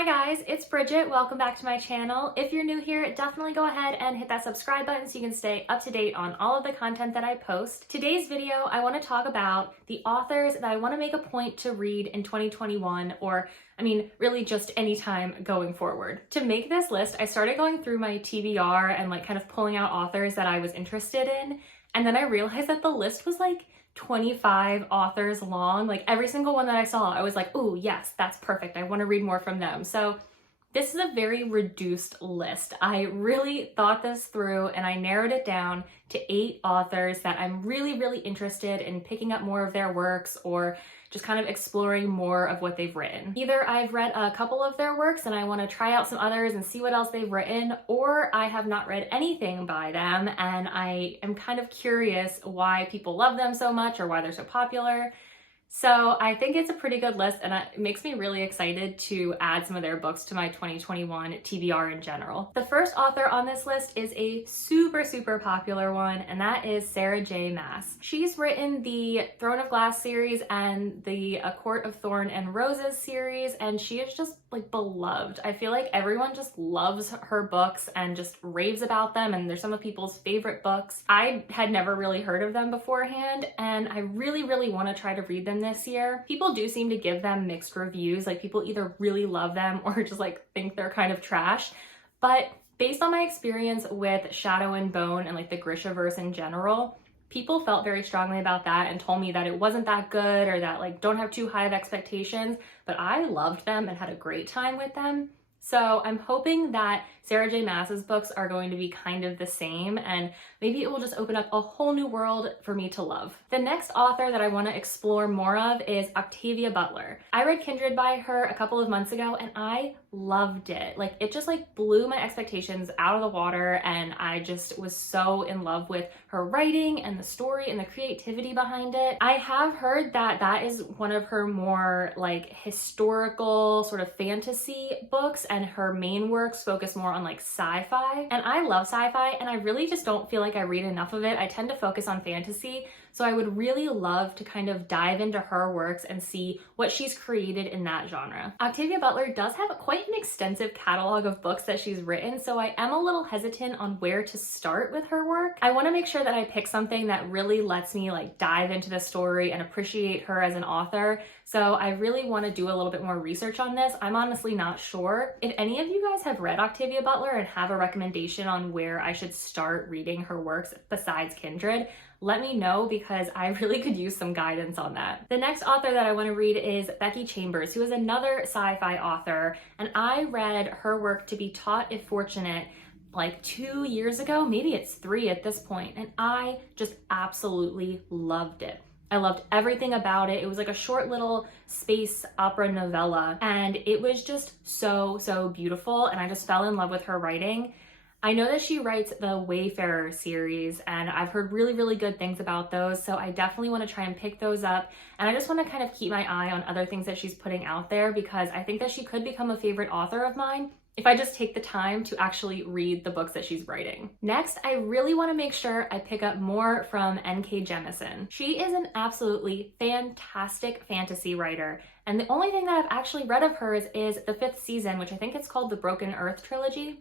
Hi guys, it's Bridget. Welcome back to my channel. If you're new here, definitely go ahead and hit that subscribe button so you can stay up to date on all of the content that I post. Today's video, I want to talk about the authors that I want to make a point to read in 2021, or really just anytime going forward. To make this list, I started going through my TBR and kind of pulling out authors that I was interested in. And then I realized that the list was 25 authors long. Every single one that I saw, I was like, oh yes, that's perfect. I want to read more from them. So this is a very reduced list. I really thought this through and I narrowed it down to 8 authors that I'm really interested in picking up more of their works or just kind of exploring more of what they've written. Either I've read a couple of their works and I want to try out some others and see what else they've written, or I have not read anything by them and I am kind of curious why people love them so much or why they're so popular. So I think it's a pretty good list and it makes me really excited to add some of their books to my 2021 TBR in general. The first author on this list is a super popular one, and that is Sarah J Maas. She's written the Throne of Glass series and the A Court of Thorn and Roses series, and she is just beloved. I feel like everyone just loves her books and just raves about them, and they're some of people's favorite books. I had never really heard of them beforehand, and I really want to try to read them this year. People do seem to give them mixed reviews. People either really love them or just think they're kind of trash. But based on my experience with Shadow and Bone and the Grishaverse in general, people felt very strongly about that and told me that it wasn't that good or that don't have too high of expectations, but I loved them and had a great time with them. So I'm hoping that Sarah J Maas's books are going to be kind of the same, and maybe it will just open up a whole new world for me to love. The next author that I want to explore more of is Octavia Butler. I read Kindred by her a couple of months ago and I loved it. It just blew my expectations out of the water, and I just was so in love with her writing and the story and the creativity behind it. I have heard that that is one of her more historical sort of fantasy books, and her main works focus more on sci-fi. And I love sci-fi, and I really just don't feel like I read enough of it. I tend to focus on fantasy, so I would really love to kind of dive into her works and see what she's created in that genre. Octavia Butler does have quite an extensive catalog of books that she's written, so I am a little hesitant on where to start with her work. I want to make sure that I pick something that really lets me dive into the story and appreciate her as an author. So I really want to do a little bit more research on this. I'm honestly not sure. If any of you guys have read Octavia Butler and have a recommendation on where I should start reading her works besides Kindred, let me know, because I really could use some guidance on that. The next author that I want to read is Becky Chambers, who is another sci-fi author, and I read her work To Be Taught If Fortunate 2 years ago, maybe it's 3 at this point, and I just absolutely loved it. I loved everything about it. It was a short little space opera novella, and it was just so beautiful, and I just fell in love with her writing. I know that she writes the Wayfarer series, and I've heard really good things about those, so I definitely want to try and pick those up. And I just want to kind of keep my eye on other things that she's putting out there, because I think that she could become a favorite author of mine if I just take the time to actually read the books that she's writing. Next, I really want to make sure I pick up more from N.K. Jemisin. She is an absolutely fantastic fantasy writer, and the only thing that I've actually read of hers is the 5th season, which I think it's called the Broken Earth trilogy.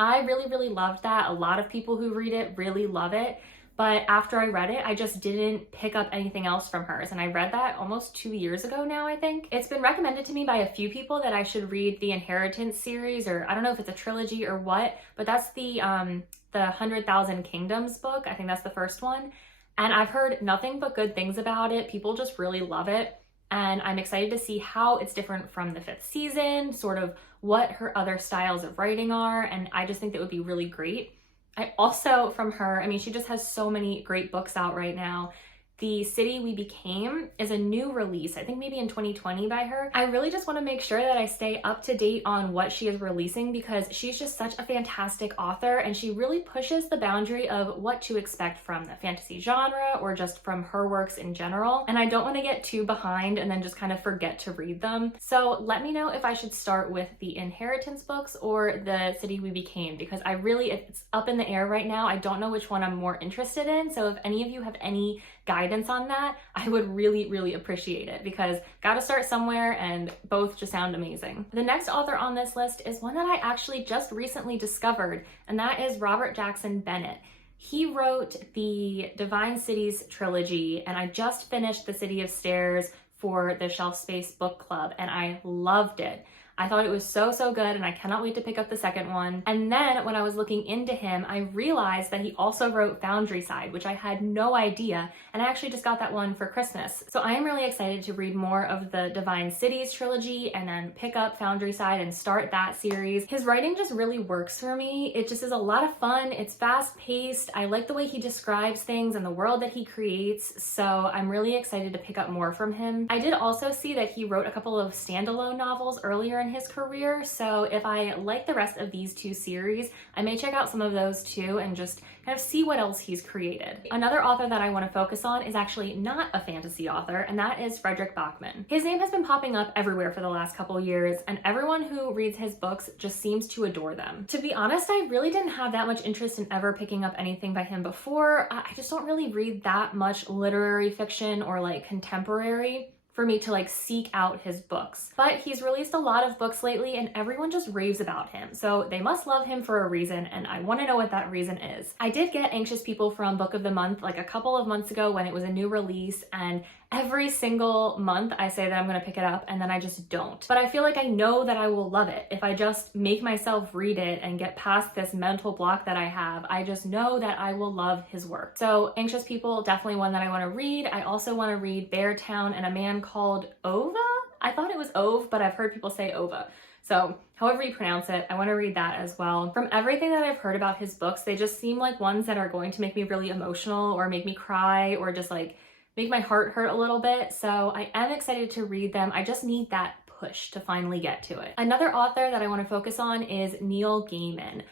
I really loved that. A lot of people who read it really love it. But after I read it, I just didn't pick up anything else from hers. And I read that almost 2 years ago now, I think. It's been recommended to me by a few people that I should read the Inheritance series, or I don't know if it's a trilogy or what, but that's the 100,000 Kingdoms book. I think that's the first one. And I've heard nothing but good things about it. People just really love it. And I'm excited to see how it's different from the 5th season, sort of what her other styles of writing are, and I just think that would be really great. I also, from her, she just has so many great books out right now. The City We Became is a new release, I think maybe in 2020 by her. I really just want to make sure that I stay up to date on what she is releasing, because she's just such a fantastic author, and she really pushes the boundary of what to expect from the fantasy genre or just from her works in general. And I don't want to get too behind and then just kind of forget to read them. So let me know if I should start with the Inheritance books or the City We Became, because it's up in the air right now. I don't know which one I'm more interested in. So if any of you have any guidance guidance on that, I would really, really appreciate it, because gotta start somewhere and both just sound amazing. The next author on this list is one that I actually just recently discovered, and that is Robert Jackson Bennett. He wrote the Divine Cities trilogy, and I just finished The City of Stairs for the Shelf Space Book Club, and I loved it. I thought it was so, so good, and I cannot wait to pick up the second one. And then when I was looking into him, I realized that he also wrote Foundry Side, which I had no idea, and I actually just got that one for Christmas. So I am really excited to read more of the Divine Cities trilogy and then pick up Foundry Side and start that series. His writing just really works for me. It just is a lot of fun. It's fast-paced. I like the way he describes things and the world that he creates, so I'm really excited to pick up more from him. I did also see that he wrote a couple of standalone novels earlier in his career, so if I like the rest of these two series, I may check out some of those too and just kind of see what else he's created. Another author that I want to focus on is actually not a fantasy author, and that is Frederick Backman. His name has been popping up everywhere for the last couple years, and everyone who reads his books just seems to adore them. To be honest, I really didn't have that much interest in ever picking up anything by him before. I just don't really read that much literary fiction or like contemporary for me to like seek out his books. But he's released a lot of books lately and everyone just raves about him. So they must love him for a reason, and I want to know what that reason is. I did get Anxious People from Book of the Month like a couple of months ago when it was a new release, and every single month I say that I'm going to pick it up and then I just don't. But I feel like I know that I will love it. If I just make myself read it and get past this mental block that I have, I just know that I will love his work. So Anxious People, definitely one that I want to read. I also want to read Beartown and A Man Called Ova? I thought it was Ove, but I've heard people say Ova. So however you pronounce it, I want to read that as well. From everything that I've heard about his books, they just seem like ones that are going to make me really emotional or make me cry or just like make my heart hurt a little bit. So I am excited to read them. I just need that push to finally get to it. Another author that I want to focus on is Neil Gaiman.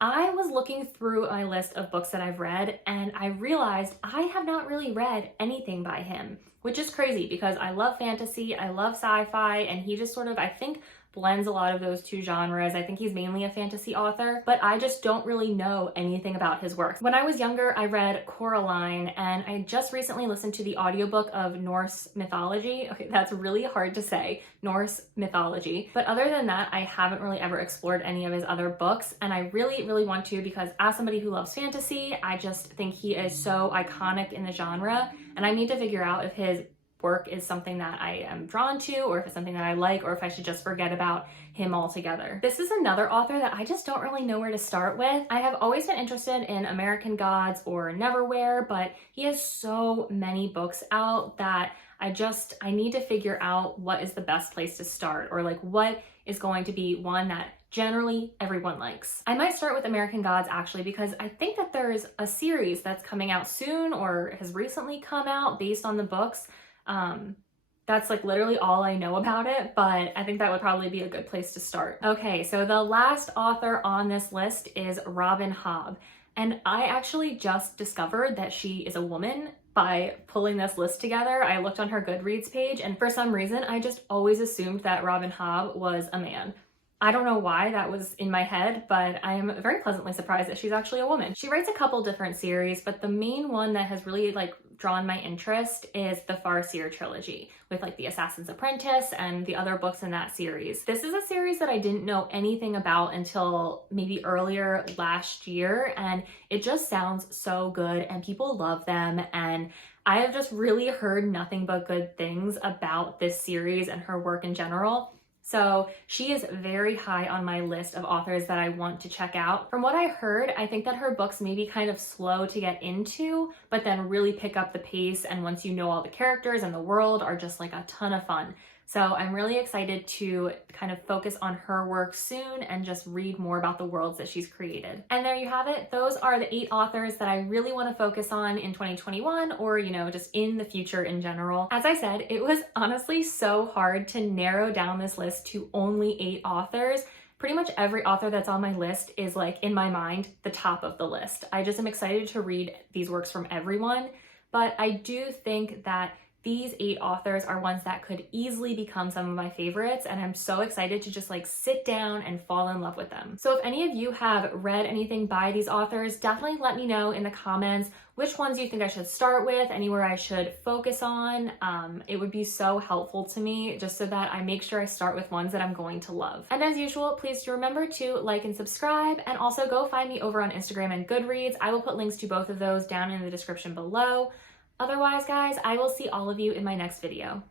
I was looking through my list of books that I've read and I realized I have not really read anything by him, which is crazy because I love fantasy, I love sci-fi, and he just sort of, I think, blends a lot of those two genres. I think he's mainly a fantasy author, but I just don't really know anything about his work. When I was younger, I read Coraline, and I just recently listened to the audiobook of Norse mythology. Okay, that's really hard to say, Norse mythology. But other than that, I haven't really ever explored any of his other books, and I really, really want to, because as somebody who loves fantasy, I just think he is so iconic in the genre, and I need to figure out if his work is something that I am drawn to, or if it's something that I like, or if I should just forget about him altogether. This is another author that I just don't really know where to start with. I have always been interested in American Gods or Neverwhere, but he has so many books out that I need to figure out what is the best place to start, or like what is going to be one that generally everyone likes. I might start with American Gods actually, because I think that there's a series that's coming out soon or has recently come out based on the books. That's like literally all I know about it, but I think that would probably be a good place to start. Okay, so the last author on this list is Robin Hobb, and I actually just discovered that she is a woman by pulling this list together. I looked on her Goodreads page, and for some reason I just always assumed that Robin Hobb was a man. I don't know why that was in my head, but I am very pleasantly surprised that she's actually a woman. She writes a couple different series, but the main one that has really like drawn my interest is the Farseer trilogy, with like The Assassin's Apprentice and the other books in that series. This is a series that I didn't know anything about until maybe earlier last year, and it just sounds so good and people love them, and I have just really heard nothing but good things about this series and her work in general. So she is very high on my list of authors that I want to check out. From what I heard, I think that her books may be kind of slow to get into, but then really pick up the pace, and once you know all the characters and the world, are just like a ton of fun. So I'm really excited to kind of focus on her work soon and just read more about the worlds that she's created. And there you have it. Those are the 8 authors that I really want to focus on in 2021, or, you know, just in the future in general. As I said, it was honestly so hard to narrow down this list to only 8 authors. Pretty much every author that's on my list is, like, in my mind, the top of the list. I just am excited to read these works from everyone, but I do think that these 8 authors are ones that could easily become some of my favorites, and I'm so excited to just like sit down and fall in love with them. So if any of you have read anything by these authors, definitely let me know in the comments which ones you think I should start with, anywhere I should focus on. It would be so helpful to me just so that I make sure I start with ones that I'm going to love. And as usual, please do remember to like and subscribe, and also go find me over on Instagram and Goodreads. I will put links to both of those down in the description below. Otherwise, guys, I will see all of you in my next video.